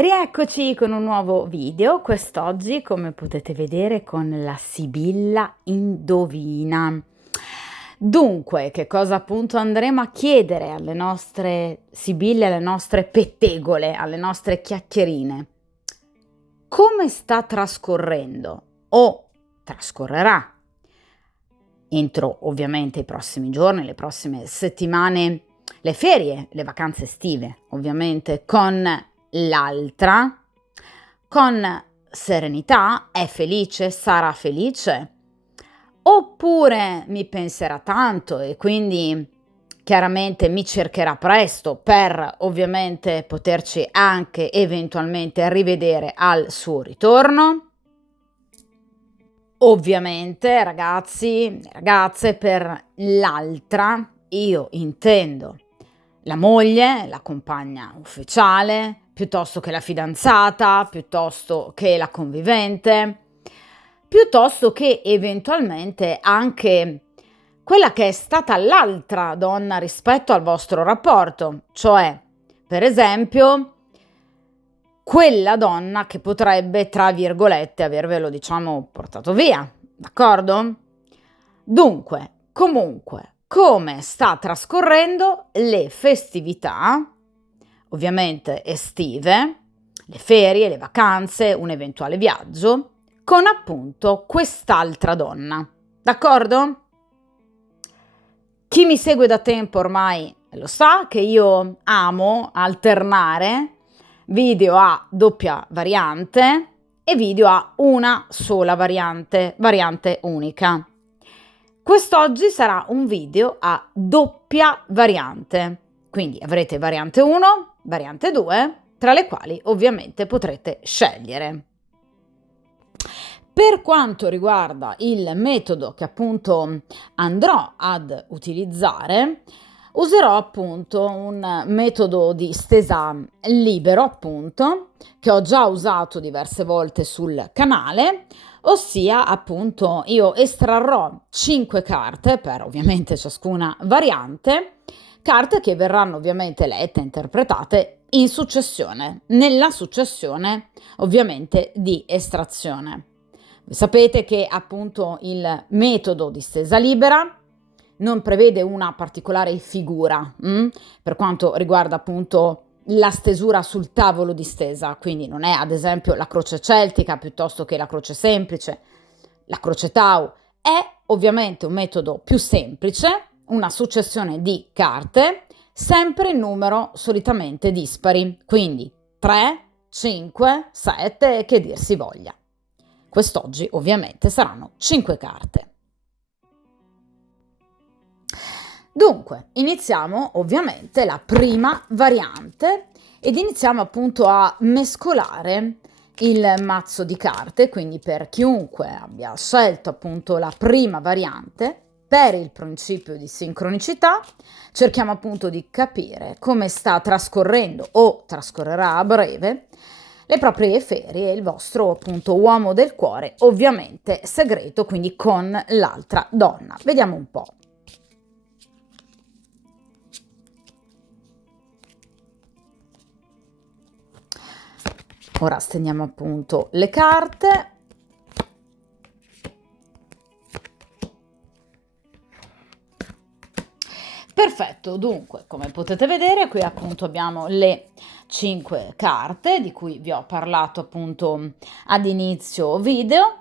Rieccoci con un nuovo video, quest'oggi come potete vedere con la Sibilla indovina. Dunque, che cosa appunto andremo a chiedere alle nostre sibille, alle nostre pettegole, alle nostre chiacchierine? Come sta trascorrendo o trascorrerà entro ovviamente i prossimi giorni, le prossime settimane, le ferie, le vacanze estive, ovviamente con l'altra, con serenità, è felice, sarà felice, oppure mi penserà tanto e quindi chiaramente mi cercherà presto per ovviamente poterci anche eventualmente rivedere al suo ritorno. Ovviamente, ragazzi, ragazze, per l'altra io intendo la moglie, la compagna ufficiale, piuttosto che la fidanzata, piuttosto che la convivente, piuttosto che eventualmente anche quella che è stata l'altra donna rispetto al vostro rapporto, cioè, per esempio, quella donna che potrebbe, tra virgolette, avervelo, diciamo, portato via, d'accordo? Dunque, comunque, come sta trascorrendo le festività, ovviamente estive, le ferie, le vacanze, un eventuale viaggio, con appunto quest'altra donna, d'accordo? Chi mi segue da tempo ormai lo sa che io amo alternare video a doppia variante e video a una sola variante, variante unica. Quest'oggi sarà un video a doppia variante, quindi avrete variante 1, variante 2, tra le quali ovviamente potrete scegliere. Per quanto riguarda il metodo che appunto andrò ad utilizzare, userò appunto un metodo di stesa libero appunto che ho già usato diverse volte sul canale, ossia appunto io estrarrò 5 carte per ovviamente ciascuna variante, carte che verranno ovviamente lette e interpretate in successione, nella successione ovviamente di estrazione. Sapete che appunto il metodo di stesa libera non prevede una particolare figura per quanto riguarda appunto la stesura sul tavolo di stesa, quindi non è ad esempio la croce celtica piuttosto che la croce semplice, la croce tau, è ovviamente un metodo più semplice, una successione di carte, sempre in numero solitamente dispari, quindi 3, 5, 7, che dir si voglia. Quest'oggi ovviamente saranno 5 carte. Dunque, iniziamo ovviamente la prima variante ed iniziamo appunto a mescolare il mazzo di carte, quindi per chiunque abbia scelto appunto la prima variante, per il principio di sincronicità, cerchiamo appunto di capire come sta trascorrendo o trascorrerà a breve le proprie ferie, il vostro appunto uomo del cuore, ovviamente segreto, quindi con l'altra donna. Vediamo un po'. Ora stendiamo appunto le carte. Perfetto, dunque, come potete vedere, qui appunto abbiamo le 5 carte di cui vi ho parlato appunto ad inizio video,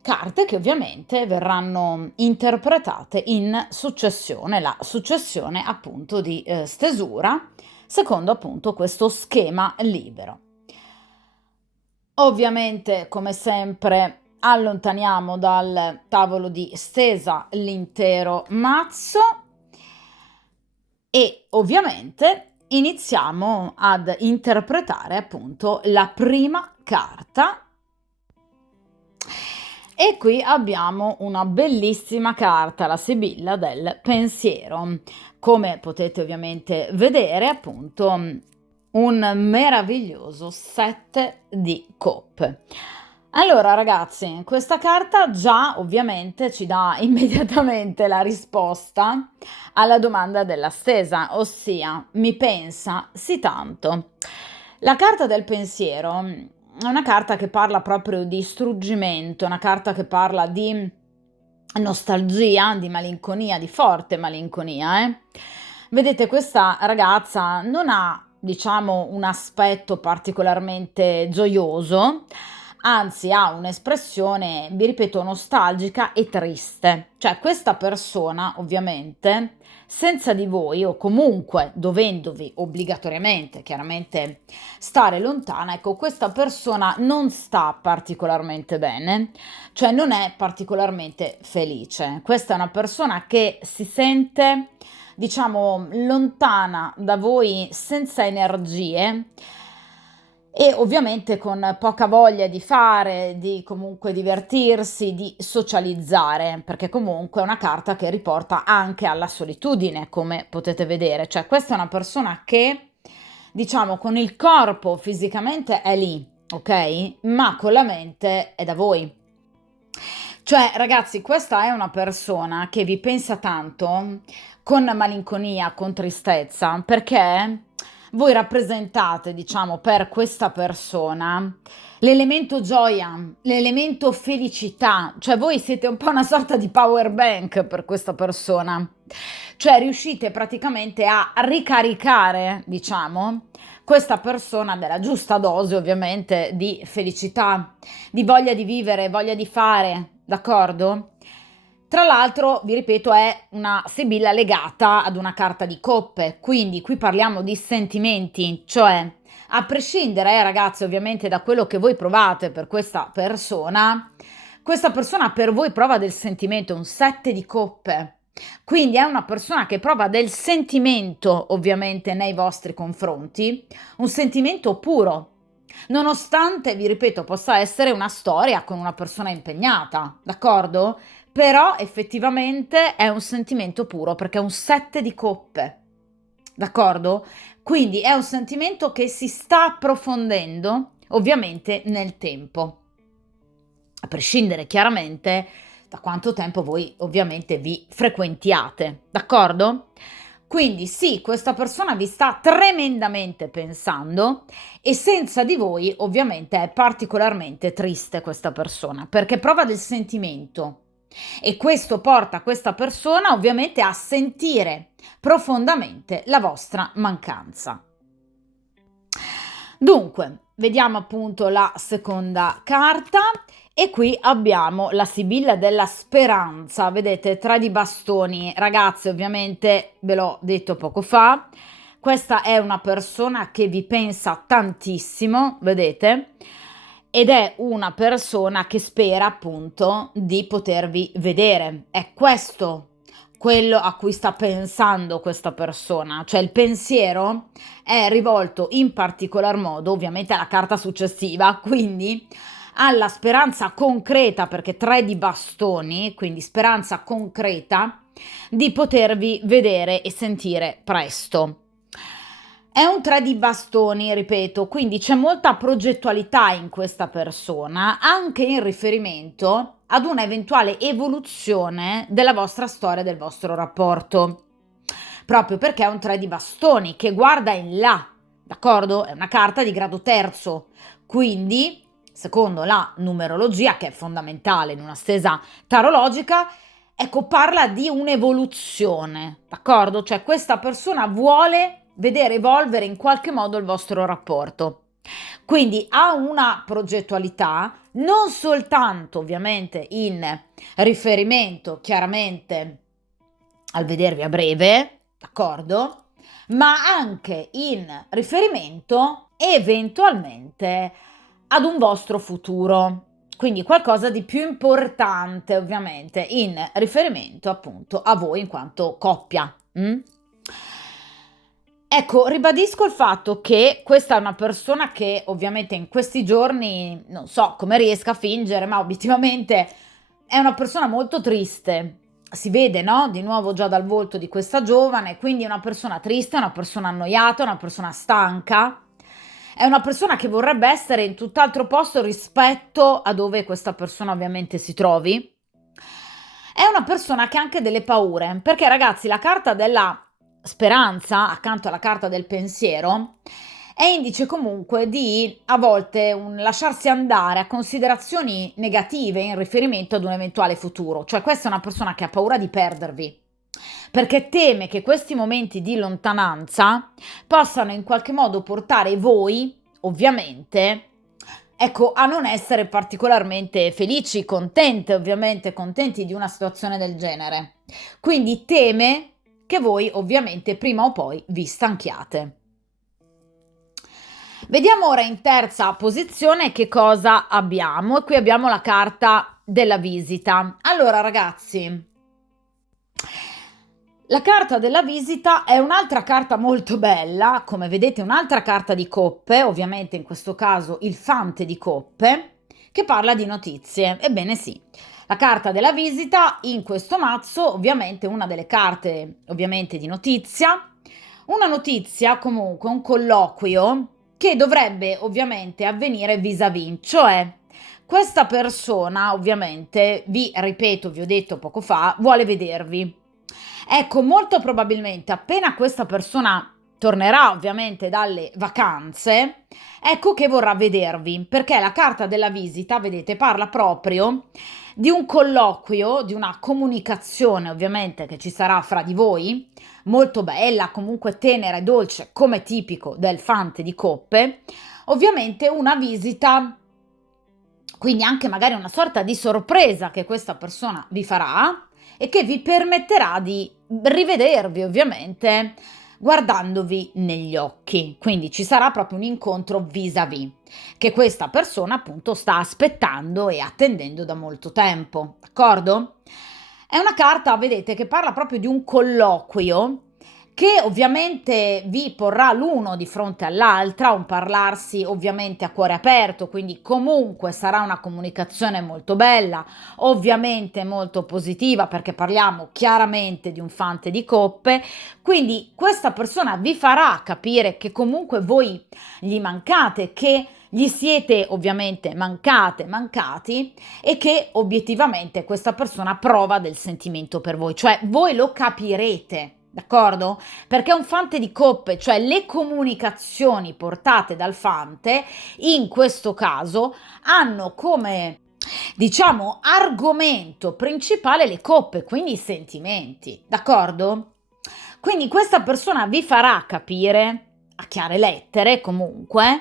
carte che ovviamente verranno interpretate in successione, la successione appunto di stesura, secondo appunto questo schema libero. Ovviamente, come sempre, allontaniamo dal tavolo di stesa l'intero mazzo e ovviamente iniziamo ad interpretare appunto la prima carta. E qui abbiamo una bellissima carta, la Sibilla del pensiero. Come potete ovviamente vedere, appunto, un meraviglioso 7 di coppe. Allora ragazzi, questa carta già ovviamente ci dà immediatamente la risposta alla domanda della stesa, ossia mi pensa sì tanto. La carta del pensiero è una carta che parla proprio di struggimento, una carta che parla di nostalgia, di malinconia, di forte malinconia, eh. Vedete, questa ragazza non ha, diciamo, un aspetto particolarmente gioioso, anzi ha un'espressione, vi ripeto, nostalgica e triste. Cioè, questa persona, ovviamente, senza di voi o comunque dovendovi obbligatoriamente, chiaramente, stare lontana, ecco, questa persona non sta particolarmente bene, cioè non è particolarmente felice. Questa è una persona che si sente, diciamo, lontana da voi, senza energie e ovviamente con poca voglia di fare, di comunque divertirsi, di socializzare, perché comunque è una carta che riporta anche alla solitudine, come potete vedere. Cioè, questa è una persona che, diciamo, con il corpo fisicamente è lì, ok? Ma con la mente è da voi. Cioè, ragazzi, questa è una persona che vi pensa tanto con malinconia, con tristezza, perché voi rappresentate, diciamo, per questa persona l'elemento gioia, l'elemento felicità, cioè voi siete un po' una sorta di power bank per questa persona. Cioè riuscite praticamente a ricaricare, diciamo, questa persona della giusta dose, ovviamente, di felicità, di voglia di vivere, voglia di fare, d'accordo? Tra l'altro, vi ripeto, è una sibilla legata ad una carta di coppe, quindi qui parliamo di sentimenti, cioè a prescindere, ragazzi, ovviamente da quello che voi provate per questa persona per voi prova del sentimento, un sette di coppe. Quindi è una persona che prova del sentimento, ovviamente, nei vostri confronti, un sentimento puro, nonostante, vi ripeto, possa essere una storia con una persona impegnata, d'accordo? Però effettivamente è un sentimento puro perché è un sette di coppe, d'accordo? Quindi è un sentimento che si sta approfondendo, ovviamente, nel tempo, a prescindere chiaramente da quanto tempo voi ovviamente vi frequentiate, d'accordo? Quindi sì, questa persona vi sta tremendamente pensando e senza di voi ovviamente è particolarmente triste questa persona perché prova del sentimento e questo porta questa persona ovviamente a sentire profondamente la vostra mancanza. Dunque, vediamo appunto la seconda carta e qui abbiamo la Sibilla della Speranza, vedete, tre di bastoni. Ragazzi, ovviamente ve l'ho detto poco fa, questa è una persona che vi pensa tantissimo, vedete? Ed è una persona che spera appunto di potervi vedere. È questo quello a cui sta pensando questa persona, cioè il pensiero è rivolto in particolar modo ovviamente alla carta successiva, quindi alla speranza concreta, perché tre di bastoni, quindi speranza concreta di potervi vedere e sentire presto. È un 3 di bastoni, ripeto, quindi c'è molta progettualità in questa persona, anche in riferimento ad una eventuale evoluzione della vostra storia, del vostro rapporto. Proprio perché è un 3 di bastoni che guarda in là, d'accordo? È una carta di grado terzo, quindi, secondo la numerologia, che è fondamentale in una stesa tarologica, ecco, parla di un'evoluzione, d'accordo? Cioè questa persona vuole vedere evolvere in qualche modo il vostro rapporto. Quindi ha una progettualità non soltanto ovviamente in riferimento chiaramente al vedervi a breve, d'accordo? Ma anche in riferimento eventualmente ad un vostro futuro. Quindi qualcosa di più importante, ovviamente, in riferimento appunto a voi in quanto coppia. Mm? Ecco, ribadisco il fatto che questa è una persona che ovviamente in questi giorni non so come riesca a fingere, ma obiettivamente è una persona molto triste. Si vede, no? Di nuovo già dal volto di questa giovane, quindi è una persona triste, una persona annoiata, una persona stanca. È una persona che vorrebbe essere in tutt'altro posto rispetto a dove questa persona ovviamente si trovi. È una persona che ha anche delle paure, perché ragazzi, la carta della speranza, accanto alla carta del pensiero, è indice comunque di a volte un lasciarsi andare a considerazioni negative in riferimento ad un eventuale futuro. Cioè questa è una persona che ha paura di perdervi, perché teme che questi momenti di lontananza possano in qualche modo portare voi, ovviamente, ecco, a non essere particolarmente felici, contente, ovviamente, contenti di una situazione del genere. Quindi teme che voi, ovviamente, prima o poi vi stanchiate. Vediamo ora in terza posizione che cosa abbiamo. E qui abbiamo la carta della visita. Allora, ragazzi, la carta della visita è un'altra carta molto bella, come vedete un'altra carta di coppe, ovviamente in questo caso il fante di coppe, che parla di notizie. Ebbene sì, la carta della visita in questo mazzo, ovviamente una delle carte ovviamente di notizia, una notizia comunque, un colloquio che dovrebbe ovviamente avvenire vis-à-vis, cioè questa persona ovviamente, vi ripeto, vi ho detto poco fa, vuole vedervi. Ecco, molto probabilmente appena questa persona tornerà ovviamente dalle vacanze, ecco che vorrà vedervi, perché la carta della visita, vedete, parla proprio di un colloquio, di una comunicazione ovviamente che ci sarà fra di voi, molto bella, comunque tenera e dolce, come tipico del fante di coppe, ovviamente una visita, quindi anche magari una sorta di sorpresa che questa persona vi farà e che vi permetterà di rivedervi ovviamente guardandovi negli occhi. Quindi ci sarà proprio un incontro vis-à-vis che questa persona appunto sta aspettando e attendendo da molto tempo, d'accordo? È una carta, vedete, che parla proprio di un colloquio che ovviamente vi porrà l'uno di fronte all'altra, un parlarsi ovviamente a cuore aperto, quindi comunque sarà una comunicazione molto bella, ovviamente molto positiva perché parliamo chiaramente di un fante di coppe, quindi questa persona vi farà capire che comunque voi gli mancate, che gli siete ovviamente mancati e che obiettivamente questa persona prova del sentimento per voi, cioè voi lo capirete. D'accordo? Perché un fante di coppe, cioè le comunicazioni portate dal fante, in questo caso hanno come diciamo argomento principale le coppe, quindi i sentimenti, d'accordo? Quindi questa persona vi farà capire a chiare lettere comunque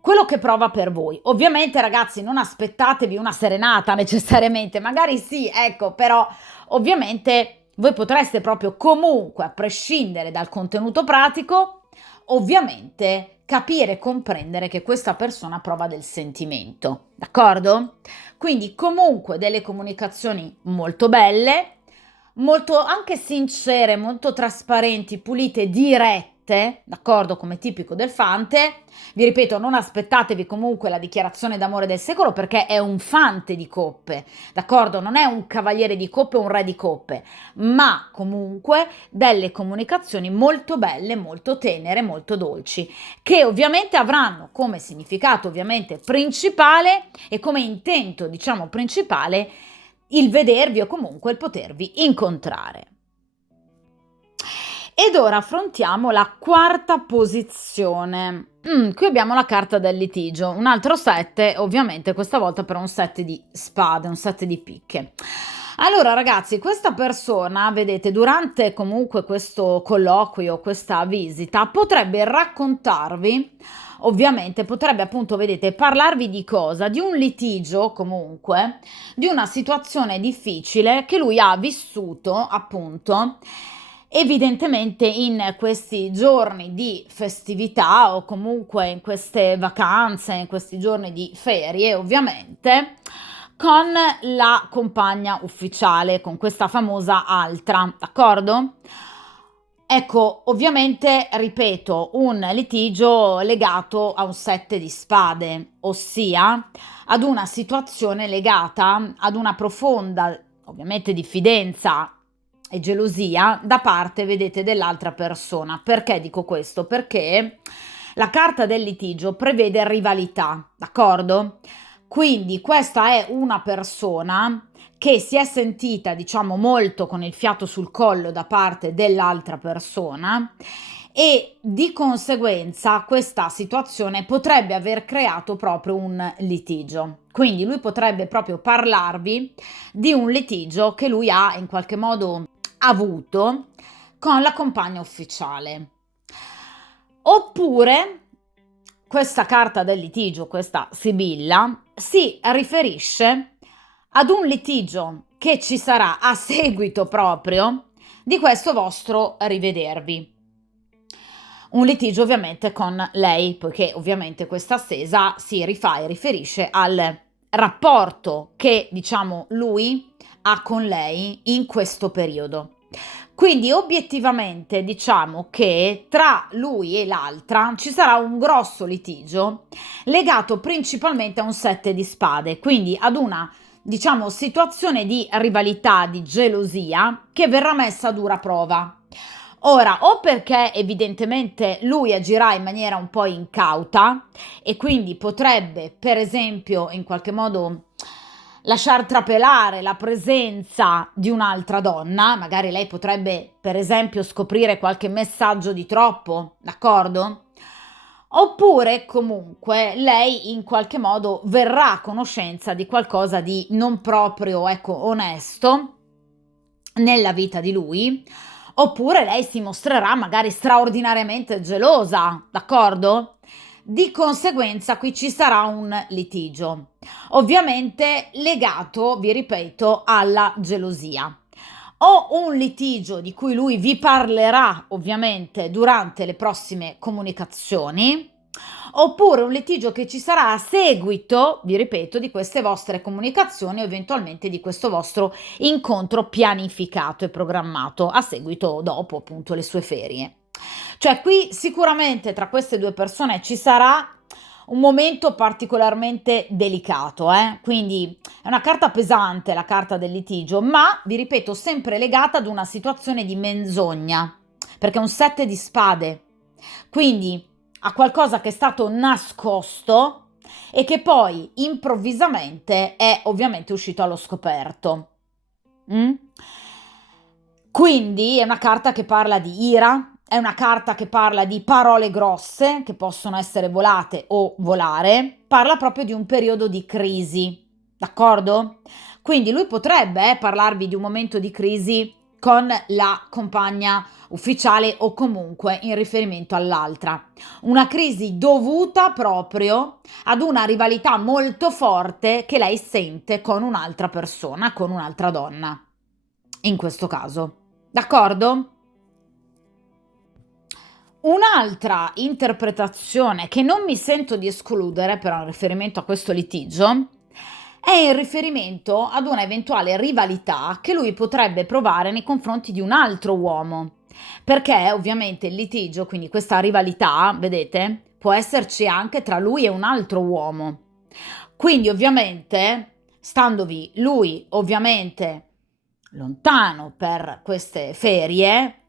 quello che prova per voi. Ovviamente ragazzi non aspettatevi una serenata necessariamente, magari sì, ecco, però ovviamente voi potreste proprio comunque, a prescindere dal contenuto pratico, ovviamente capire e comprendere che questa persona prova del sentimento, d'accordo? Quindi comunque delle comunicazioni molto belle, molto anche sincere, molto trasparenti, pulite, dirette, d'accordo, come tipico del fante. Vi ripeto, non aspettatevi comunque la dichiarazione d'amore del secolo perché è un fante di coppe, d'accordo? Non è un cavaliere di coppe o un re di coppe, ma comunque delle comunicazioni molto belle, molto tenere, molto dolci, che ovviamente avranno come significato ovviamente principale e come intento, diciamo, principale il vedervi o comunque il potervi incontrare. Ed ora affrontiamo la quarta posizione. Qui abbiamo la carta del litigio, un altro 7, ovviamente questa volta però un 7 di spade, un 7 di picche. Allora ragazzi, questa persona, vedete, durante comunque questo colloquio, questa visita, potrebbe raccontarvi, ovviamente potrebbe appunto, vedete, parlarvi di cosa? Di un litigio comunque, di una situazione difficile che lui ha vissuto appunto evidentemente in questi giorni di festività o comunque in queste vacanze, in questi giorni di ferie ovviamente, con la compagna ufficiale, con questa famosa altra, d'accordo? Ecco, ovviamente, ripeto, un litigio legato a un 7 di spade, ossia ad una situazione legata ad una profonda, ovviamente, diffidenza e gelosia da parte, vedete, dell'altra persona. Perché dico questo? Perché la carta del litigio prevede rivalità, d'accordo? Quindi questa è una persona che si è sentita, diciamo, molto con il fiato sul collo da parte dell'altra persona e di conseguenza questa situazione potrebbe aver creato proprio un litigio. Quindi lui potrebbe proprio parlarvi di un litigio che lui ha in qualche modo avuto con la compagna ufficiale. Oppure questa carta del litigio, questa Sibilla, si riferisce ad un litigio che ci sarà a seguito proprio di questo vostro rivedervi. Un litigio ovviamente con lei, poiché ovviamente questa stesa si rifà e riferisce al rapporto che, diciamo, lui ha con lei in questo periodo. Quindi obiettivamente diciamo che tra lui e l'altra ci sarà un grosso litigio legato principalmente a un 7 di spade, quindi ad una, diciamo, situazione di rivalità, di gelosia che verrà messa a dura prova. Ora, o perché evidentemente lui agirà in maniera un po' incauta e quindi potrebbe, per esempio, in qualche modo lasciar trapelare la presenza di un'altra donna, magari lei potrebbe, per esempio, scoprire qualche messaggio di troppo, d'accordo? Oppure comunque lei in qualche modo verrà a conoscenza di qualcosa di non proprio, ecco, onesto nella vita di lui, oppure lei si mostrerà magari straordinariamente gelosa, d'accordo? Di conseguenza qui ci sarà un litigio, ovviamente legato, vi ripeto, alla gelosia. O un litigio di cui lui vi parlerà ovviamente durante le prossime comunicazioni, oppure un litigio che ci sarà a seguito, vi ripeto, di queste vostre comunicazioni o eventualmente di questo vostro incontro pianificato e programmato a seguito dopo appunto le sue ferie. Cioè qui sicuramente tra queste due persone ci sarà un momento particolarmente delicato, quindi è una carta pesante la carta del litigio, ma vi ripeto sempre legata ad una situazione di menzogna, perché è un 7 di spade, quindi a qualcosa che è stato nascosto e che poi improvvisamente è ovviamente uscito allo scoperto. Mm? Quindi è una carta che parla di ira, è una carta che parla di parole grosse che possono essere volate o volare, parla proprio di un periodo di crisi, d'accordo? Quindi lui potrebbe parlarvi di un momento di crisi con la compagna ufficiale o comunque in riferimento all'altra. Una crisi dovuta proprio ad una rivalità molto forte che lei sente con un'altra persona, con un'altra donna, in questo caso. D'accordo? Un'altra interpretazione che non mi sento di escludere, però in riferimento a questo litigio, è in riferimento ad una eventuale rivalità che lui potrebbe provare nei confronti di un altro uomo. Perché ovviamente il litigio, quindi questa rivalità, vedete, può esserci anche tra lui e un altro uomo. Quindi ovviamente, standovi lui ovviamente lontano per queste ferie,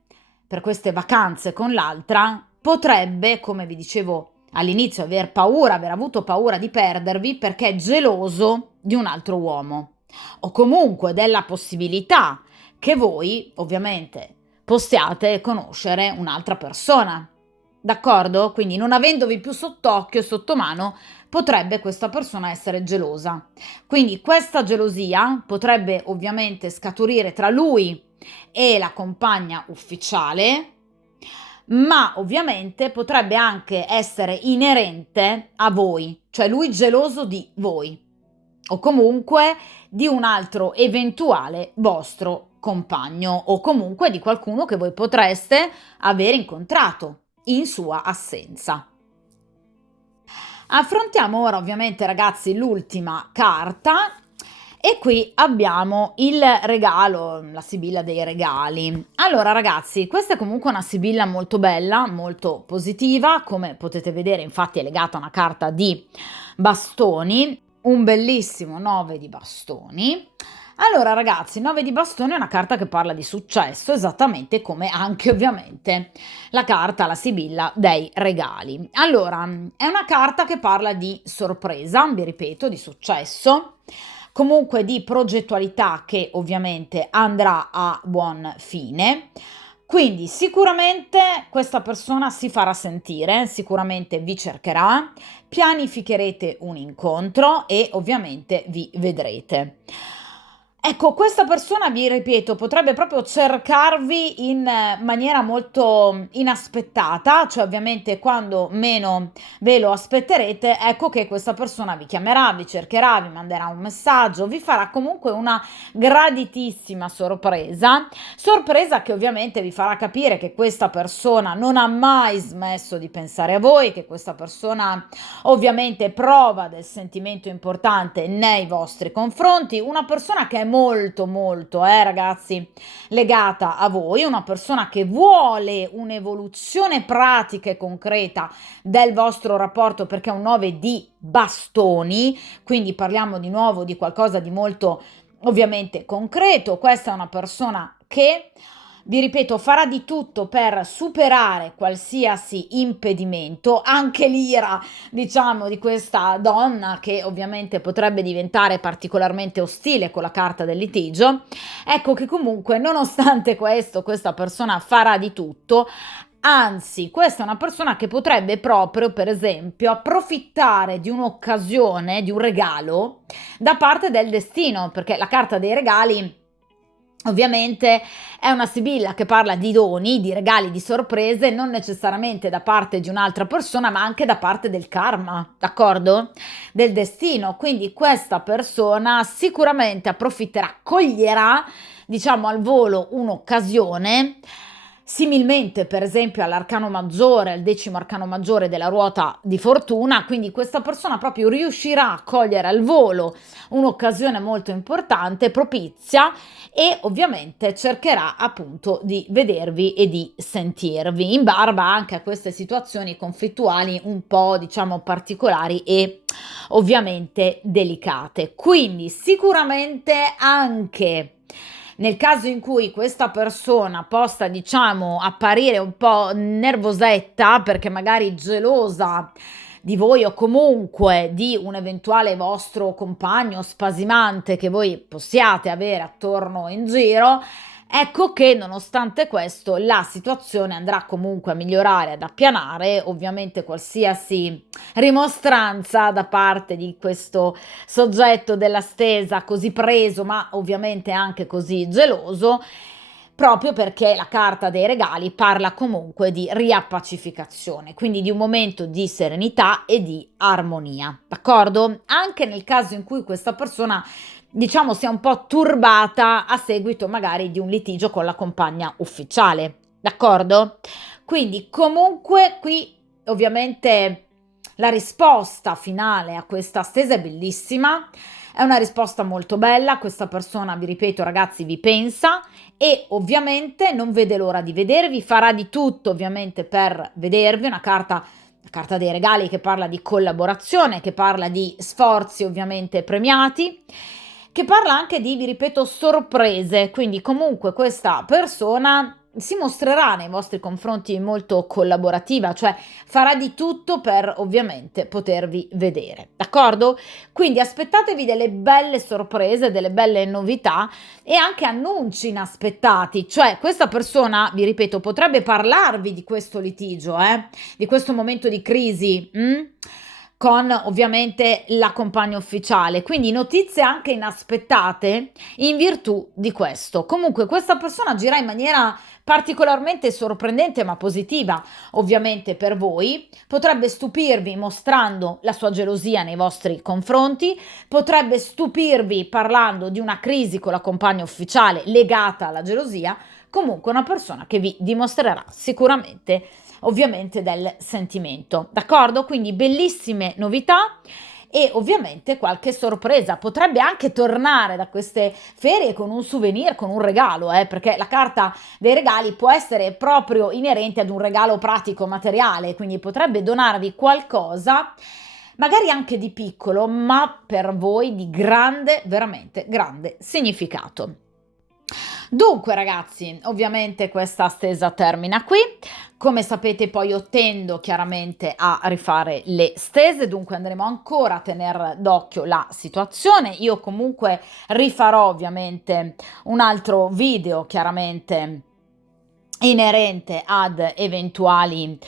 per queste vacanze con l'altra, potrebbe, come vi dicevo all'inizio, aver avuto paura di perdervi perché è geloso di un altro uomo o comunque della possibilità che voi, ovviamente, possiate conoscere un'altra persona. D'accordo? Quindi non avendovi più sott'occhio e sotto mano, potrebbe questa persona essere gelosa. Quindi questa gelosia potrebbe ovviamente scaturire tra lui e la compagna ufficiale, ma ovviamente potrebbe anche essere inerente a voi, cioè lui geloso di voi o comunque di un altro eventuale vostro compagno o comunque di qualcuno che voi potreste aver incontrato in sua assenza. Affrontiamo ora ovviamente ragazzi l'ultima carta e qui abbiamo il regalo, la Sibilla dei regali. Allora ragazzi, questa è comunque una Sibilla molto bella, molto positiva, come potete vedere infatti è legata a una carta di bastoni, un bellissimo 9 di bastoni. Allora ragazzi, 9 di bastoni è una carta che parla di successo, esattamente come anche ovviamente la carta, la Sibilla dei regali. Allora, è una carta che parla di sorpresa, vi ripeto, di successo, comunque di progettualità che ovviamente andrà a buon fine, Quindi sicuramente questa persona si farà sentire, sicuramente vi cercherà, pianificherete un incontro e ovviamente vi vedrete. Ecco, questa persona, vi ripeto, potrebbe proprio cercarvi in maniera molto inaspettata, cioè ovviamente quando meno ve lo aspetterete, ecco che questa persona vi chiamerà, vi cercherà, vi manderà un messaggio, vi farà comunque una graditissima sorpresa, sorpresa che ovviamente vi farà capire che questa persona non ha mai smesso di pensare a voi, che questa persona ovviamente prova del sentimento importante nei vostri confronti, una persona che è molto, ragazzi, legata a voi, una persona che vuole un'evoluzione pratica e concreta del vostro rapporto, perché è un 9 di bastoni, quindi parliamo di nuovo di qualcosa di molto ovviamente concreto. Questa è una persona che, vi ripeto, farà di tutto per superare qualsiasi impedimento, anche l'ira, diciamo, di questa donna che ovviamente potrebbe diventare particolarmente ostile con la carta del litigio. Ecco che comunque, nonostante questo, questa persona farà di tutto. Anzi, questa è una persona che potrebbe proprio, per esempio, approfittare di un'occasione, di un regalo da parte del destino, perché la carta dei regali ovviamente è una sibilla che parla di doni, di regali, di sorprese, non necessariamente da parte di un'altra persona, ma anche da parte del karma, d'accordo? Del destino. Quindi questa persona sicuramente approfitterà, coglierà, diciamo al volo, un'occasione. Similmente, per esempio, all'arcano maggiore, al 10° arcano maggiore della ruota di fortuna, quindi questa persona proprio riuscirà a cogliere al volo un'occasione molto importante, propizia, e ovviamente cercherà appunto di vedervi e di sentirvi in barba anche a queste situazioni conflittuali un po', diciamo, particolari e ovviamente delicate. Quindi sicuramente anche nel caso in cui questa persona possa, diciamo, apparire un po' nervosetta perché magari gelosa di voi o comunque di un eventuale vostro compagno spasimante che voi possiate avere attorno in giro, ecco che nonostante questo la situazione andrà comunque a migliorare, ad appianare, ovviamente qualsiasi rimostranza da parte di questo soggetto della stesa così preso, ma ovviamente anche così geloso, proprio perché la carta dei regali parla comunque di riappacificazione, quindi di un momento di serenità e di armonia, d'accordo? Anche nel caso in cui questa persona, diciamo, sia un po' turbata a seguito magari di un litigio con la compagna ufficiale, d'accordo? Quindi comunque qui ovviamente la risposta finale a questa stesa è bellissima, è una risposta molto bella, questa persona, vi ripeto ragazzi, vi pensa e ovviamente non vede l'ora di vedervi, farà di tutto ovviamente per vedervi, una carta, la carta dei regali che parla di collaborazione, che parla di sforzi ovviamente premiati, che parla anche di, vi ripeto, sorprese, quindi comunque questa persona si mostrerà nei vostri confronti molto collaborativa, cioè farà di tutto per ovviamente potervi vedere, d'accordo? Quindi aspettatevi delle belle sorprese, delle belle novità e anche annunci inaspettati, cioè questa persona, vi ripeto, potrebbe parlarvi di questo litigio, di questo momento di crisi, con ovviamente la compagna ufficiale, quindi notizie anche inaspettate in virtù di questo. Comunque questa persona agirà in maniera particolarmente sorprendente ma positiva, ovviamente per voi, potrebbe stupirvi mostrando la sua gelosia nei vostri confronti, potrebbe stupirvi parlando di una crisi con la compagna ufficiale legata alla gelosia, comunque una persona che vi dimostrerà sicuramente ovviamente del sentimento, d'accordo? Quindi bellissime novità e ovviamente qualche sorpresa, potrebbe anche tornare da queste ferie con un souvenir, con un regalo, perché la carta dei regali può essere proprio inerente ad un regalo pratico materiale, quindi potrebbe donarvi qualcosa magari anche di piccolo, ma per voi di grande, veramente grande significato. Dunque ragazzi, ovviamente questa stesa termina qui. Come sapete poi io tendo chiaramente a rifare le stese, dunque andremo ancora a tenere d'occhio la situazione. Io comunque rifarò ovviamente un altro video chiaramente inerente ad eventuali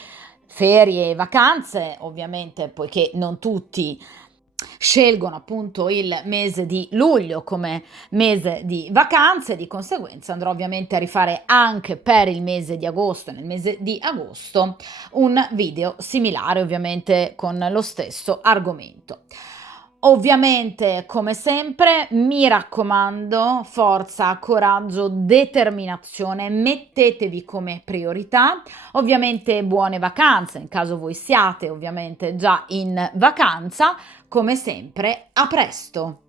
ferie e vacanze, ovviamente poiché non tutti scelgono appunto il mese di luglio come mese di vacanze, di conseguenza andrò ovviamente a rifare anche per il mese di agosto, nel mese di agosto, un video similare ovviamente con lo stesso argomento. Ovviamente, come sempre, mi raccomando, forza, coraggio, determinazione, mettetevi come priorità. Ovviamente buone vacanze, in caso voi siate ovviamente già in vacanza. Come sempre, a presto!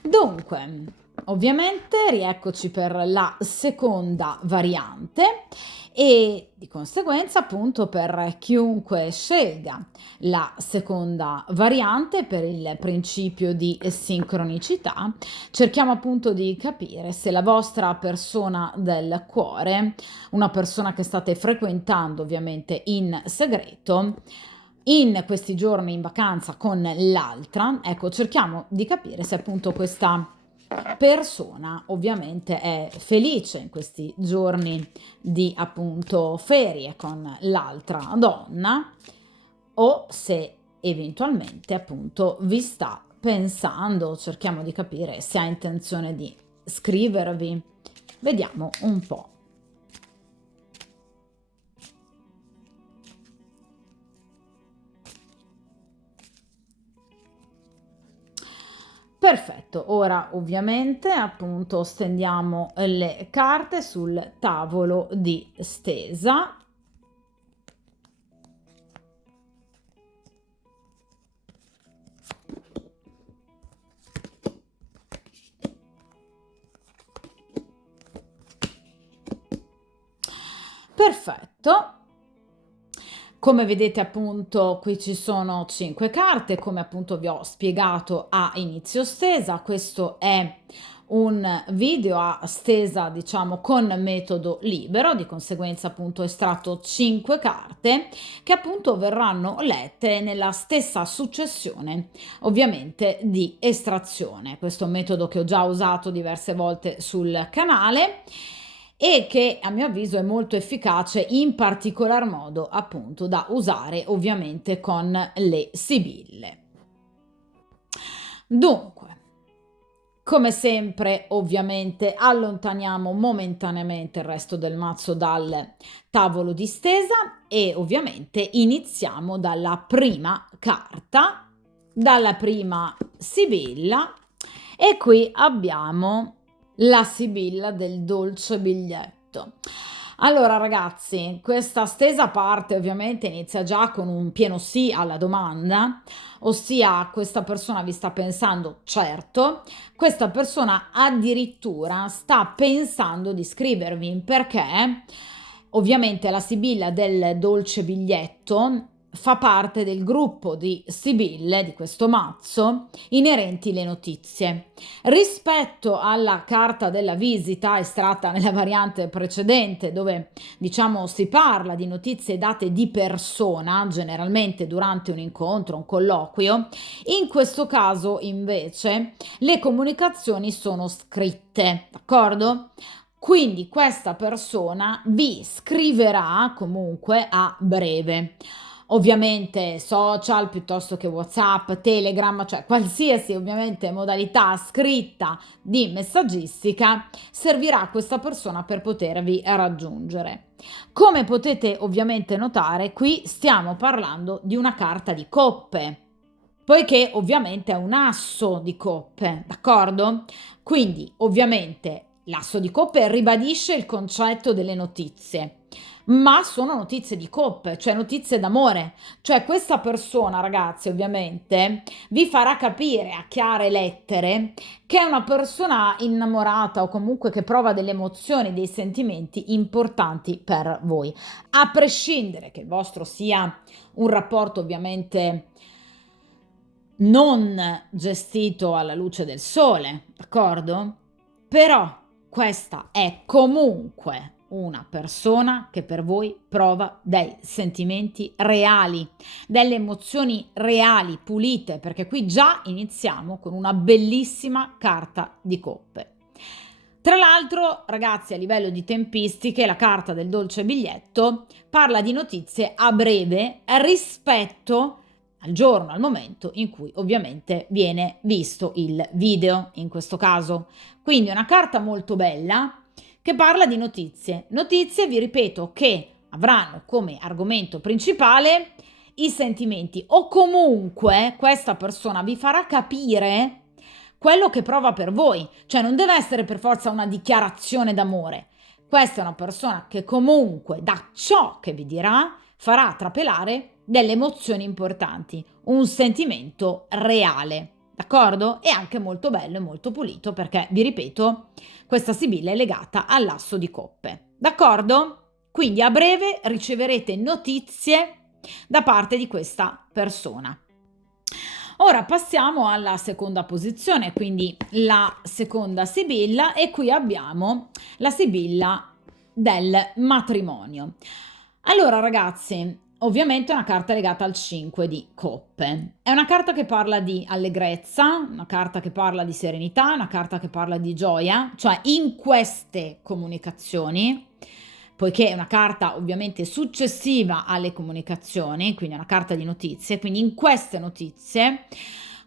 Dunque, ovviamente rieccoci per la seconda variante e di conseguenza appunto per chiunque scelga la seconda variante per il principio di sincronicità, cerchiamo appunto di capire se la vostra persona del cuore, una persona che state frequentando ovviamente in segreto, in questi giorni in vacanza con l'altra, ecco, cerchiamo di capire se appunto questa persona ovviamente è felice in questi giorni di appunto ferie con l'altra donna o se eventualmente appunto vi sta pensando, cerchiamo di capire se ha intenzione di scrivervi. Vediamo un po'. Perfetto, ora ovviamente appunto stendiamo le carte sul tavolo di stesa. Perfetto. Come vedete appunto qui ci sono 5 carte, come appunto vi ho spiegato a inizio stesa. Questo è un video a stesa diciamo con metodo libero, di conseguenza appunto ho estratto 5 carte che appunto verranno lette nella stessa successione ovviamente di estrazione. Questo è un metodo che ho già usato diverse volte sul canale e che a mio avviso è molto efficace, in particolar modo appunto da usare ovviamente con le sibille. Dunque, come sempre ovviamente allontaniamo momentaneamente il resto del mazzo dal tavolo di stesa e ovviamente iniziamo dalla prima carta, dalla prima sibilla e qui abbiamo la sibilla del dolce biglietto. Allora ragazzi, questa stesa parte ovviamente inizia già con un pieno sì alla domanda, ossia questa persona vi sta pensando, certo, questa persona addirittura sta pensando di scrivervi perché ovviamente la sibilla del dolce biglietto fa parte del gruppo di sibille di questo mazzo inerenti le notizie. Rispetto alla carta della visita estratta nella variante precedente dove diciamo si parla di notizie date di persona, generalmente durante un incontro, un colloquio, in questo caso invece le comunicazioni sono scritte, d'accordo? Quindi questa persona vi scriverà comunque a breve. Ovviamente social piuttosto che WhatsApp, Telegram, cioè qualsiasi ovviamente modalità scritta di messaggistica servirà a questa persona per potervi raggiungere. Come potete ovviamente notare, qui stiamo parlando di una carta di coppe, poiché ovviamente è un asso di coppe, d'accordo? Quindi ovviamente l'asso di coppe ribadisce il concetto delle notizie, ma sono notizie di coppe, cioè notizie d'amore. Cioè questa persona, ragazzi, ovviamente vi farà capire a chiare lettere che è una persona innamorata o comunque che prova delle emozioni, dei sentimenti importanti per voi. A prescindere che il vostro sia un rapporto ovviamente non gestito alla luce del sole, d'accordo? Però questa è comunque una persona che per voi prova dei sentimenti reali, delle emozioni reali, pulite, perché qui già iniziamo con una bellissima carta di coppe. Tra l'altro, ragazzi, a livello di tempistiche, la carta del dolce biglietto parla di notizie a breve rispetto al giorno, al momento in cui ovviamente viene visto il video, in questo caso. Quindi una carta molto bella che parla di notizie. Notizie, vi ripeto, che avranno come argomento principale i sentimenti, o comunque questa persona vi farà capire quello che prova per voi, cioè non deve essere per forza una dichiarazione d'amore. Questa è una persona che comunque da ciò che vi dirà farà trapelare delle emozioni importanti, un sentimento reale, d'accordo? E anche molto bello e molto pulito perché, vi ripeto, questa sibilla è legata all'asso di coppe, d'accordo? Quindi a breve riceverete notizie da parte di questa persona. Ora passiamo alla seconda posizione, quindi la seconda sibilla, e qui abbiamo la sibilla del matrimonio. Allora ragazzi, ovviamente è una carta legata al 5 di coppe. È una carta che parla di allegrezza, una carta che parla di serenità, una carta che parla di gioia, cioè in queste comunicazioni, poiché è una carta ovviamente successiva alle comunicazioni, quindi è una carta di notizie, quindi in queste notizie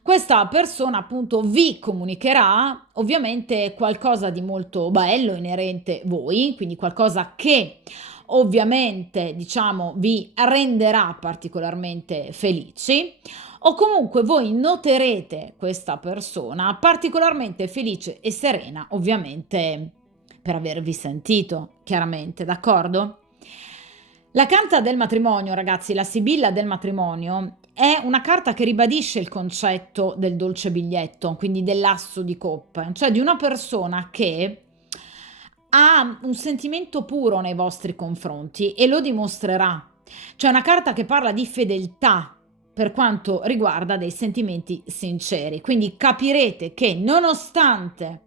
questa persona appunto vi comunicherà ovviamente qualcosa di molto bello inerente a voi, quindi qualcosa che ovviamente diciamo vi renderà particolarmente felici, o comunque voi noterete questa persona particolarmente felice e serena, ovviamente per avervi sentito, chiaramente, d'accordo? La carta del matrimonio, ragazzi, la sibilla del matrimonio, è una carta che ribadisce il concetto del dolce biglietto, quindi dell'asso di coppe, cioè di una persona che ha un sentimento puro nei vostri confronti e lo dimostrerà. C'è una carta che parla di fedeltà per quanto riguarda dei sentimenti sinceri, quindi capirete che nonostante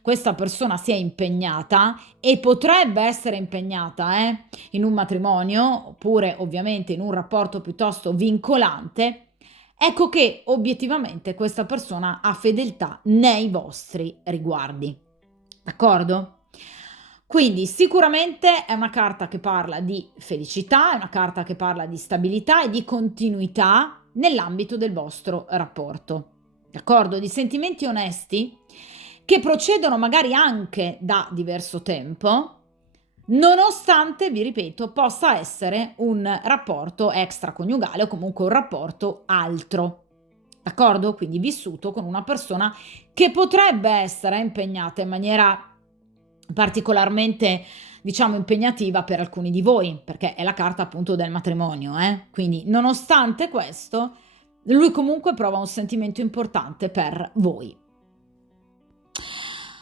questa persona sia impegnata e potrebbe essere impegnata in un matrimonio oppure ovviamente in un rapporto piuttosto vincolante, ecco che obiettivamente questa persona ha fedeltà nei vostri riguardi. D'accordo? Quindi sicuramente è una carta che parla di felicità, è una carta che parla di stabilità e di continuità nell'ambito del vostro rapporto. D'accordo? Di sentimenti onesti che procedono magari anche da diverso tempo, nonostante, vi ripeto, possa essere un rapporto extraconiugale o comunque un rapporto altro. D'accordo? Quindi vissuto con una persona che potrebbe essere impegnata in maniera particolarmente, diciamo, impegnativa per alcuni di voi, perché è la carta appunto del matrimonio, Quindi, nonostante questo, lui comunque prova un sentimento importante per voi.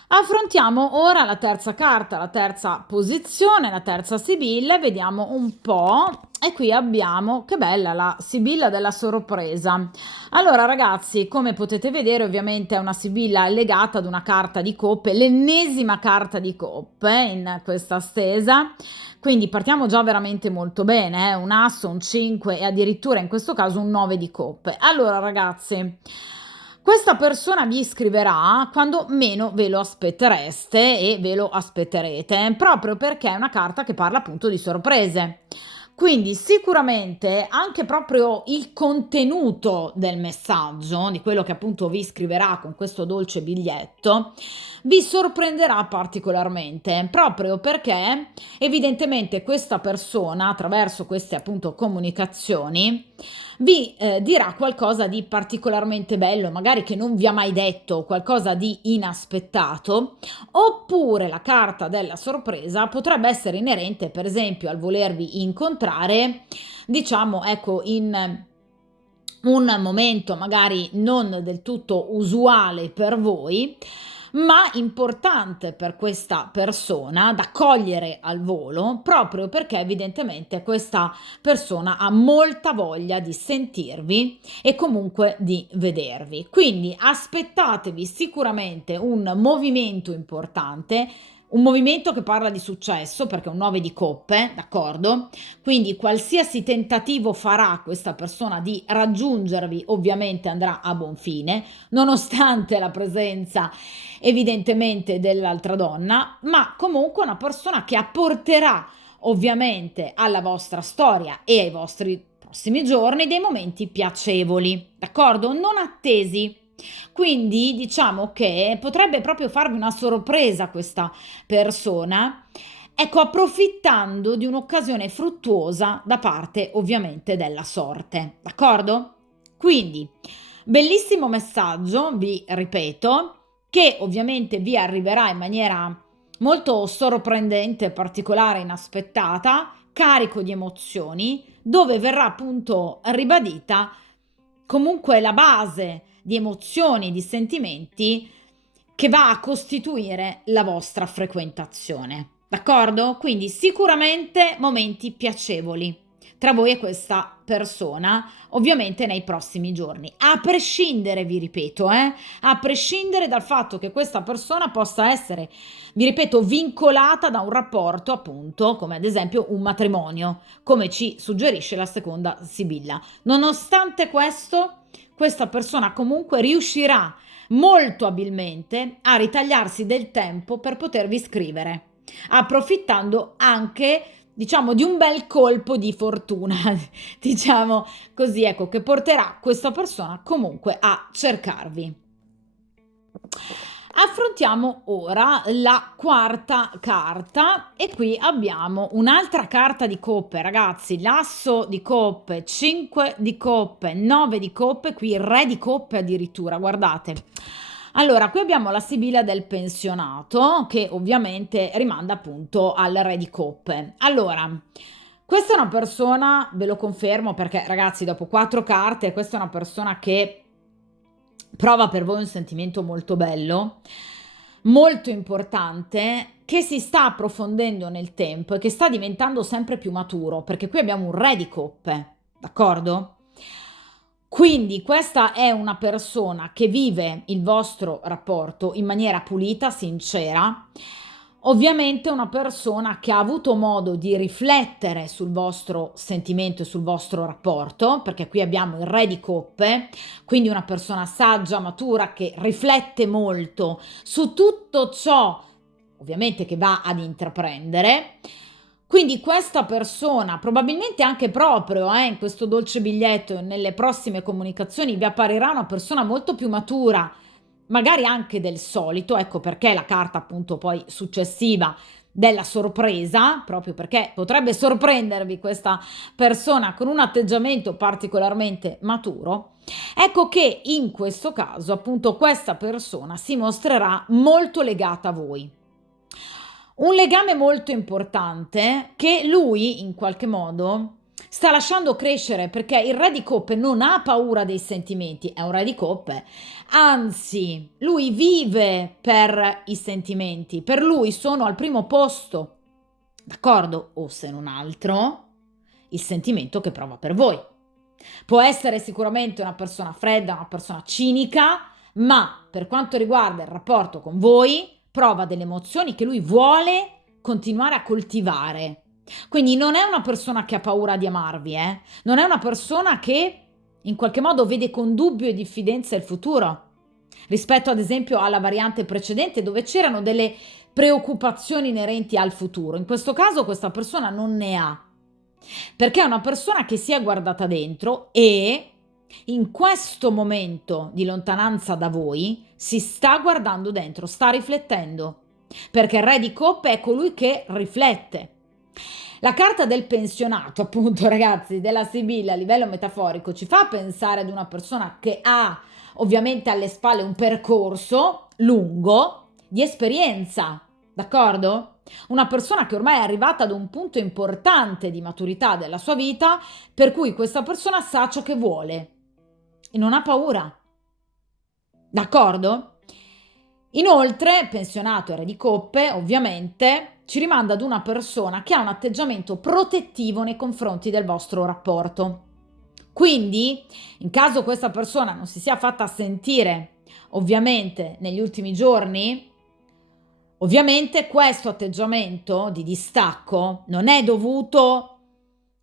Affrontiamo ora la terza carta, la terza posizione, la terza sibilla, e vediamo un po'. E qui abbiamo, che bella, la sibilla della sorpresa. Allora ragazzi, come potete vedere, ovviamente è una sibilla legata ad una carta di coppe, l'ennesima carta di coppe in questa stesa. Quindi partiamo già veramente molto bene, un asso, un 5 e addirittura in questo caso un 9 di coppe. Allora ragazzi, questa persona vi scriverà quando meno ve lo aspettereste e ve lo aspetterete, proprio perché è una carta che parla appunto di sorprese. Quindi sicuramente anche proprio il contenuto del messaggio, di quello che appunto vi scriverà con questo dolce biglietto, vi sorprenderà particolarmente, proprio perché evidentemente questa persona, attraverso queste appunto comunicazioni, vi dirà qualcosa di particolarmente bello, magari che non vi ha mai detto, qualcosa di inaspettato, oppure la carta della sorpresa potrebbe essere inerente, per esempio, al volervi incontrare, diciamo, ecco, in un momento magari non del tutto usuale per voi, ma importante per questa persona da cogliere al volo, proprio perché evidentemente questa persona ha molta voglia di sentirvi e comunque di vedervi. Quindi aspettatevi sicuramente un movimento importante, un movimento che parla di successo, perché è un 9 di coppe, d'accordo? Quindi qualsiasi tentativo farà questa persona di raggiungervi, ovviamente andrà a buon fine, nonostante la presenza evidentemente dell'altra donna, ma comunque una persona che apporterà ovviamente alla vostra storia e ai vostri prossimi giorni dei momenti piacevoli, d'accordo? Non attesi. Quindi diciamo che potrebbe proprio farvi una sorpresa questa persona, ecco, approfittando di un'occasione fruttuosa da parte ovviamente della sorte, d'accordo? Quindi, bellissimo messaggio, vi ripeto, che ovviamente vi arriverà in maniera molto sorprendente, particolare, inaspettata, carico di emozioni, dove verrà appunto ribadita comunque la base di emozioni, di sentimenti che va a costituire la vostra frequentazione. D'accordo? Quindi sicuramente momenti piacevoli tra voi e questa persona, ovviamente nei prossimi giorni. A prescindere, vi ripeto, a prescindere dal fatto che questa persona possa essere, vi ripeto, vincolata da un rapporto, appunto, come ad esempio un matrimonio, come ci suggerisce la seconda Sibilla. Nonostante questo, questa persona comunque riuscirà molto abilmente a ritagliarsi del tempo per potervi scrivere, approfittando anche, diciamo, di un bel colpo di fortuna, diciamo così, ecco, che porterà questa persona comunque a cercarvi. Affrontiamo ora la quarta carta e qui abbiamo un'altra carta di coppe, ragazzi, l'asso di coppe, 5 di coppe, 9 di coppe, qui il re di coppe addirittura, guardate. Allora, qui abbiamo la Sibilla del pensionato che ovviamente rimanda appunto al re di coppe. Allora, questa è una persona, ve lo confermo perché ragazzi, dopo 4 carte, questa è una persona che prova per voi un sentimento molto bello, molto importante, che si sta approfondendo nel tempo e che sta diventando sempre più maturo, perché qui abbiamo un re di coppe, d'accordo? Quindi questa è una persona che vive il vostro rapporto in maniera pulita, sincera, ovviamente una persona che ha avuto modo di riflettere sul vostro sentimento e sul vostro rapporto, perché qui abbiamo il re di coppe, quindi una persona saggia, matura, che riflette molto su tutto ciò, ovviamente, che va ad intraprendere. Quindi questa persona, probabilmente anche proprio in questo dolce biglietto, nelle prossime comunicazioni, vi apparirà una persona molto più matura, magari anche del solito, ecco perché la carta appunto poi successiva della sorpresa, proprio perché potrebbe sorprendervi questa persona con un atteggiamento particolarmente maturo. Ecco che in questo caso appunto questa persona si mostrerà molto legata a voi. Un legame molto importante che lui in qualche modo sta lasciando crescere, perché il re di coppe non ha paura dei sentimenti, è un re di coppe, anzi lui vive per i sentimenti, per lui sono al primo posto, d'accordo? O se non altro il sentimento che prova per voi. Può essere sicuramente una persona fredda, una persona cinica, ma per quanto riguarda il rapporto con voi, prova delle emozioni che lui vuole continuare a coltivare. Quindi non è una persona che ha paura di amarvi, non è una persona che in qualche modo vede con dubbio e diffidenza il futuro, rispetto ad esempio alla variante precedente dove c'erano delle preoccupazioni inerenti al futuro. In questo caso questa persona non ne ha, perché è una persona che si è guardata dentro e in questo momento di lontananza da voi si sta guardando dentro, sta riflettendo, perché il re di coppe è colui che riflette. La carta del pensionato, appunto, ragazzi, della Sibilla a livello metaforico ci fa pensare ad una persona che ha ovviamente alle spalle un percorso lungo di esperienza, d'accordo? Una persona che ormai è arrivata ad un punto importante di maturità della sua vita, per cui questa persona sa ciò che vuole e non ha paura, d'accordo? Inoltre, pensionato e re di coppe, ovviamente, ci rimanda ad una persona che ha un atteggiamento protettivo nei confronti del vostro rapporto. Quindi, in caso questa persona non si sia fatta sentire, ovviamente, negli ultimi giorni, Ovviamente questo atteggiamento di distacco non è dovuto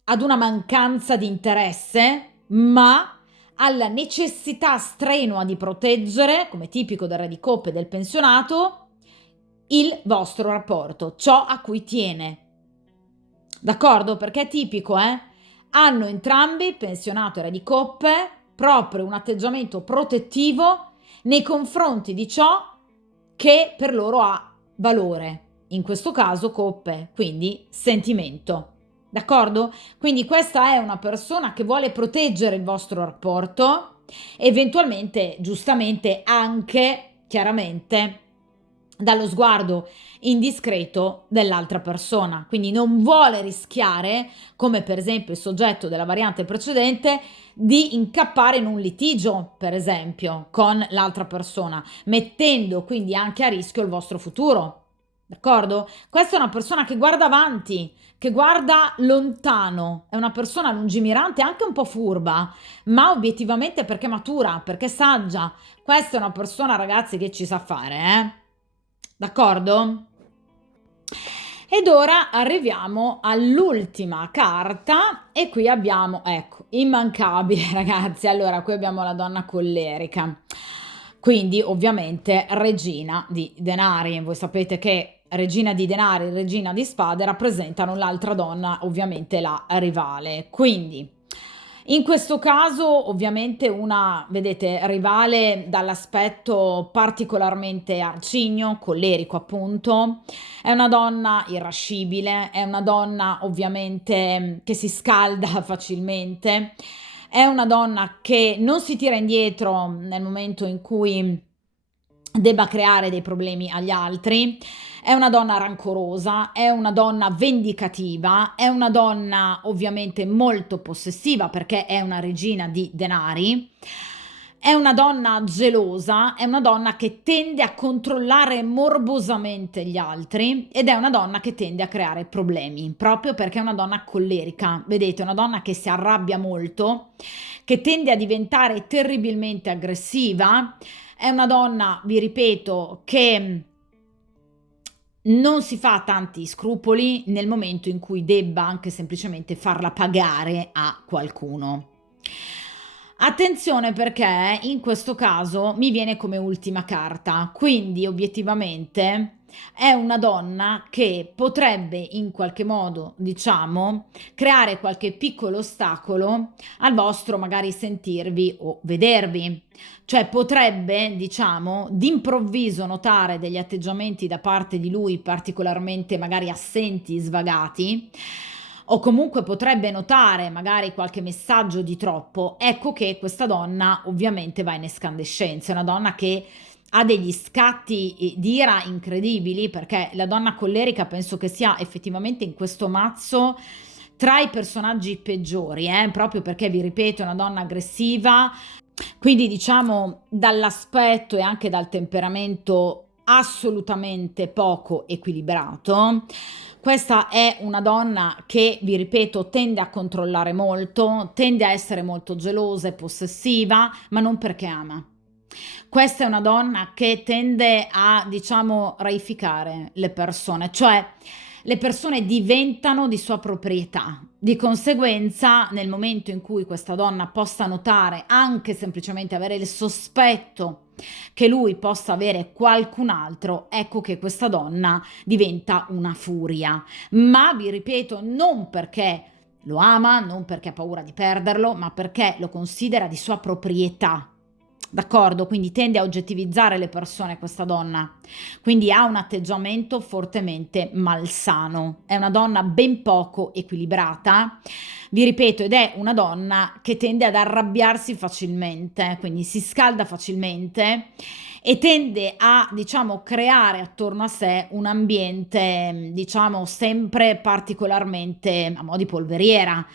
ad una mancanza di interesse, ma alla necessità strenua di proteggere, come tipico del re di coppe e del pensionato, il vostro rapporto, ciò a cui tiene. D'accordo? Perché è tipico, eh? Hanno entrambi, pensionato e re di coppe, proprio un atteggiamento protettivo nei confronti di ciò che per loro ha valore. In questo caso coppe, quindi sentimento. D'accordo? Quindi questa è una persona che vuole proteggere il vostro rapporto, eventualmente, giustamente, anche, chiaramente, dallo sguardo indiscreto dell'altra persona. Quindi non vuole rischiare, come per esempio il soggetto della variante precedente, di incappare in un litigio, per esempio, con l'altra persona, mettendo quindi anche a rischio il vostro futuro. D'accordo? Questa è una persona che guarda avanti, che guarda lontano, è una persona lungimirante, anche un po' furba, ma obiettivamente perché matura, perché saggia. Questa è una persona, ragazzi, che ci sa fare, eh? D'accordo? Ed ora arriviamo all'ultima carta e qui abbiamo, ecco, immancabile ragazzi, allora qui abbiamo la donna collerica, quindi ovviamente regina di denari, voi sapete che regina di denari e regina di spade rappresentano l'altra donna, ovviamente la rivale, quindi in questo caso ovviamente una, vedete, rivale dall'aspetto particolarmente arcigno, collerico appunto, è una donna irascibile, è una donna ovviamente che si scalda facilmente, è una donna che non si tira indietro nel momento in cui debba creare dei problemi agli altri, è una donna rancorosa, è una donna vendicativa, è una donna ovviamente molto possessiva perché è una regina di denari, è una donna gelosa, è una donna che tende a controllare morbosamente gli altri ed è una donna che tende a creare problemi, proprio perché è una donna collerica, vedete, una donna che si arrabbia molto, che tende a diventare terribilmente aggressiva, è una donna, vi ripeto, che non si fa tanti scrupoli nel momento in cui debba anche semplicemente farla pagare a qualcuno. Attenzione perché in questo caso mi viene come ultima carta, quindi obiettivamente è una donna che potrebbe in qualche modo, diciamo, creare qualche piccolo ostacolo al vostro magari sentirvi o vedervi. Cioè potrebbe, diciamo, d'improvviso notare degli atteggiamenti da parte di lui particolarmente magari assenti, svagati, o comunque potrebbe notare magari qualche messaggio di troppo. Ecco che questa donna ovviamente va in escandescenza, è una donna che ha degli scatti di ira incredibili, perché la donna collerica penso che sia effettivamente in questo mazzo tra i personaggi peggiori, proprio perché vi ripeto è una donna aggressiva, quindi diciamo dall'aspetto e anche dal temperamento assolutamente poco equilibrato. Questa è una donna che, vi ripeto, tende a controllare molto, tende a essere molto gelosa e possessiva, ma non perché ama. Questa è una donna che tende a, diciamo, reificare le persone, cioè le persone diventano di sua proprietà. Di conseguenza, nel momento in cui questa donna possa notare, anche semplicemente avere il sospetto che lui possa avere qualcun altro, ecco che questa donna diventa una furia. Ma vi ripeto, non perché lo ama, non perché ha paura di perderlo, ma perché lo considera di sua proprietà. D'accordo? Quindi tende a oggettivizzare le persone questa donna, quindi ha un atteggiamento fortemente malsano, è una donna ben poco equilibrata, vi ripeto, ed è una donna che tende ad arrabbiarsi facilmente, quindi si scalda facilmente e tende a, diciamo, creare attorno a sé un ambiente, diciamo, sempre particolarmente a mo' di polveriera.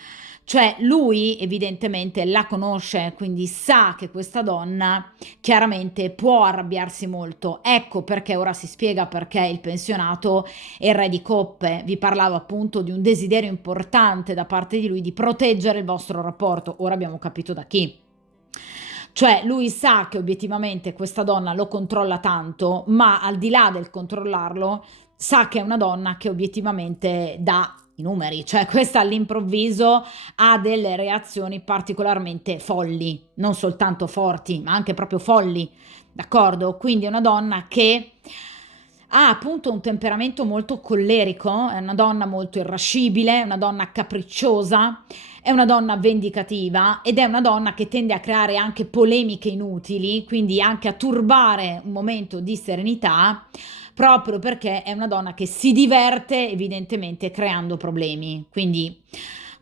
Cioè lui evidentemente la conosce, quindi sa che questa donna chiaramente può arrabbiarsi molto. Ecco perché ora si spiega perché il pensionato e il re di coppe. Vi parlavo appunto di un desiderio importante da parte di lui di proteggere il vostro rapporto. Ora abbiamo capito da chi. Cioè lui sa che obiettivamente questa donna lo controlla tanto, ma al di là del controllarlo, sa che è una donna che obiettivamente dà i numeri, cioè questa all'improvviso ha delle reazioni particolarmente folli, non soltanto forti, ma anche proprio folli, d'accordo? Quindi è una donna che ha appunto un temperamento molto collerico, è una donna molto irascibile, è una donna capricciosa, è una donna vendicativa ed è una donna che tende a creare anche polemiche inutili, quindi anche a turbare un momento di serenità, proprio perché è una donna che si diverte evidentemente creando problemi. Quindi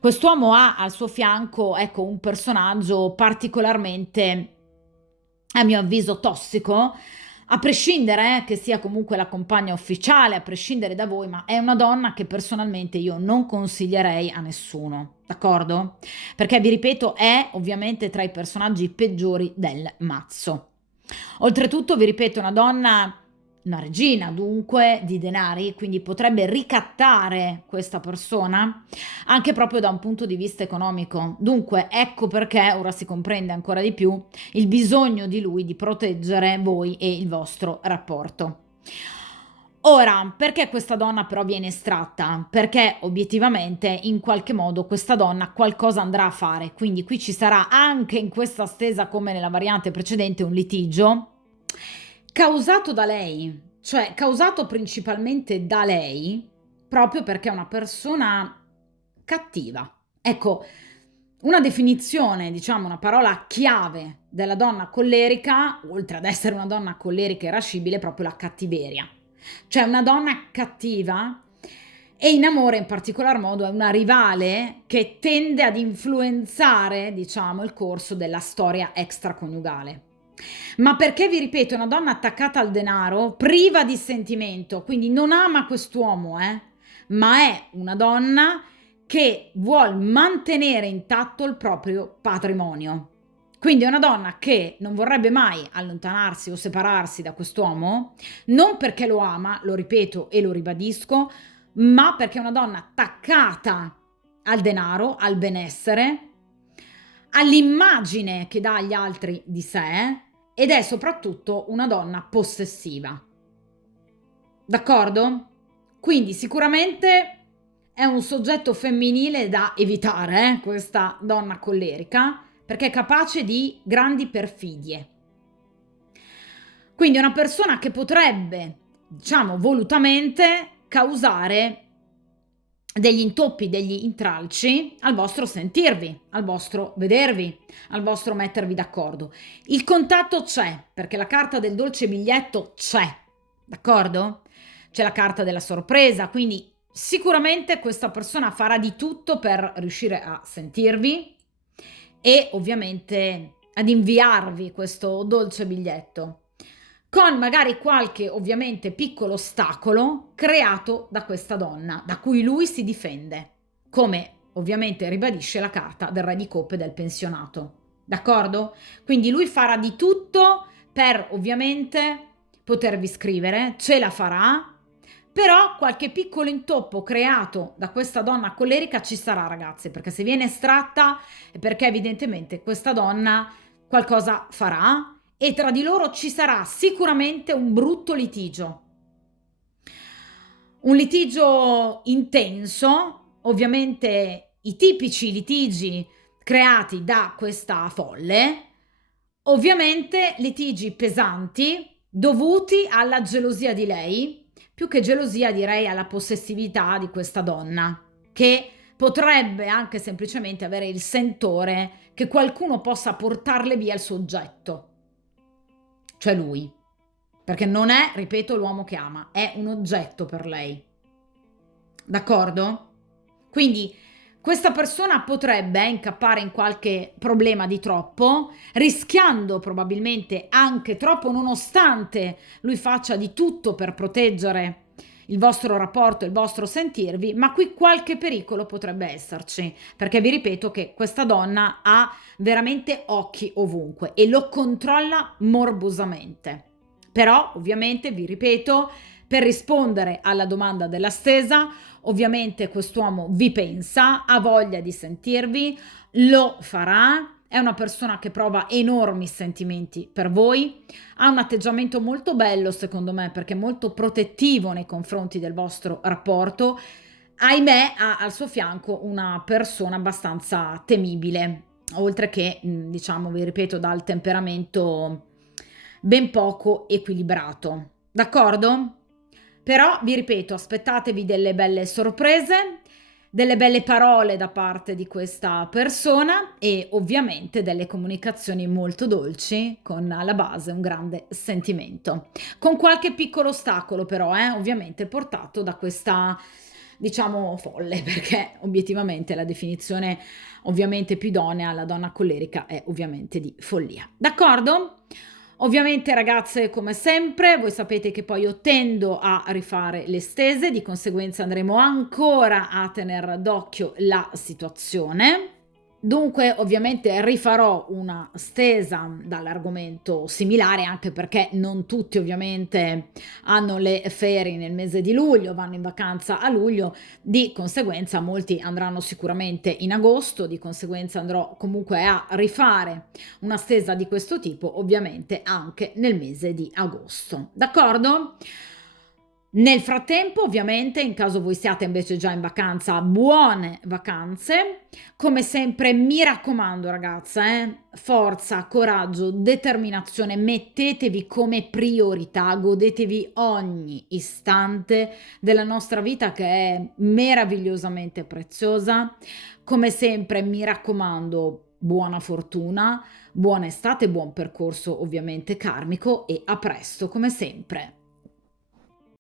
quest'uomo ha al suo fianco, ecco, un personaggio particolarmente, a mio avviso, tossico, a prescindere che sia comunque la compagna ufficiale, a prescindere da voi, ma è una donna che personalmente io non consiglierei a nessuno, d'accordo? Perché vi ripeto, è ovviamente tra i personaggi peggiori del mazzo. Oltretutto, vi ripeto, una donna, una regina dunque di denari, quindi potrebbe ricattare questa persona anche proprio da un punto di vista economico. Dunque, ecco perché ora si comprende ancora di più il bisogno di lui di proteggere voi e il vostro rapporto. Ora, perché questa donna però viene estratta? Perché obiettivamente in qualche modo questa donna qualcosa andrà a fare, quindi qui ci sarà anche in questa stesa come nella variante precedente un litigio causato da lei, cioè causato principalmente da lei, proprio perché è una persona cattiva. Ecco, una definizione, diciamo una parola chiave della donna collerica, oltre ad essere una donna collerica e irascibile, è proprio la cattiveria. Cioè una donna cattiva e in amore in particolar modo è una rivale che tende ad influenzare, diciamo, il corso della storia extraconiugale. Ma perché, vi ripeto, è una donna attaccata al denaro, priva di sentimento, quindi non ama quest'uomo, ma è una donna che vuol mantenere intatto il proprio patrimonio. Quindi è una donna che non vorrebbe mai allontanarsi o separarsi da quest'uomo, non perché lo ama, lo ripeto e lo ribadisco, ma perché è una donna attaccata al denaro, al benessere, all'immagine che dà agli altri di sé ed è soprattutto una donna possessiva. D'accordo? Quindi sicuramente è un soggetto femminile da evitare, questa donna collerica, perché è capace di grandi perfidie. Quindi è una persona che potrebbe, diciamo, volutamente causare degli intoppi, degli intralci al vostro sentirvi, al vostro vedervi, al vostro mettervi d'accordo. Il contatto c'è, perché la carta del dolce biglietto c'è, d'accordo? C'è la carta della sorpresa, quindi sicuramente questa persona farà di tutto per riuscire a sentirvi e ovviamente ad inviarvi questo dolce biglietto con magari qualche ovviamente piccolo ostacolo creato da questa donna, da cui lui si difende, come ovviamente ribadisce la carta del re di coppe del pensionato. D'accordo? Quindi lui farà di tutto per ovviamente potervi scrivere, ce la farà, però qualche piccolo intoppo creato da questa donna collerica ci sarà, ragazzi, perché se viene estratta è perché evidentemente questa donna qualcosa farà e tra di loro ci sarà sicuramente un brutto litigio. Un litigio intenso, ovviamente i tipici litigi creati da questa folle, ovviamente litigi pesanti dovuti alla gelosia di lei, più che gelosia direi alla possessività di questa donna, che potrebbe anche semplicemente avere il sentore che qualcuno possa portarle via il suo oggetto, cioè lui, perché non è, ripeto, l'uomo che ama, è un oggetto per lei. D'accordo? Quindi questa persona potrebbe incappare in qualche problema di troppo, rischiando probabilmente anche troppo, nonostante lui faccia di tutto per proteggere il vostro rapporto, il vostro sentirvi, ma qui qualche pericolo potrebbe esserci, perché vi ripeto che questa donna ha veramente occhi ovunque e lo controlla morbosamente. Però, ovviamente, vi ripeto, per rispondere alla domanda della stesa, ovviamente quest'uomo vi pensa, ha voglia di sentirvi, lo farà è una persona che prova enormi sentimenti per voi, ha un atteggiamento molto bello secondo me perché è molto protettivo nei confronti del vostro rapporto. Ahimè, ha al suo fianco una persona abbastanza temibile, oltre che, diciamo, vi ripeto, dal temperamento ben poco equilibrato. D'accordo? Però vi ripeto, aspettatevi delle belle sorprese, delle belle parole da parte di questa persona e ovviamente delle comunicazioni molto dolci con alla base un grande sentimento. Con qualche piccolo ostacolo però, ovviamente portato da questa, diciamo, folle, perché obiettivamente la definizione ovviamente più idonea alla donna collerica è ovviamente di follia. D'accordo? Ovviamente ragazze, come sempre, voi sapete che poi io tendo a rifare le stese, di conseguenza andremo ancora a tener d'occhio la situazione. Dunque, ovviamente rifarò una stesa dall'argomento similare, anche perché non tutti ovviamente hanno le ferie nel mese di luglio, vanno in vacanza a luglio, di conseguenza molti andranno sicuramente in agosto, di conseguenza andrò comunque a rifare una stesa di questo tipo, ovviamente anche nel mese di agosto. D'accordo? Nel frattempo, ovviamente, in caso voi siate invece già in vacanza, buone vacanze. Come sempre, mi raccomando, ragazza, forza, coraggio, determinazione, mettetevi come priorità, godetevi ogni istante della nostra vita che è meravigliosamente preziosa. Come sempre, mi raccomando, buona fortuna, buona estate, buon percorso ovviamente karmico e a presto, come sempre.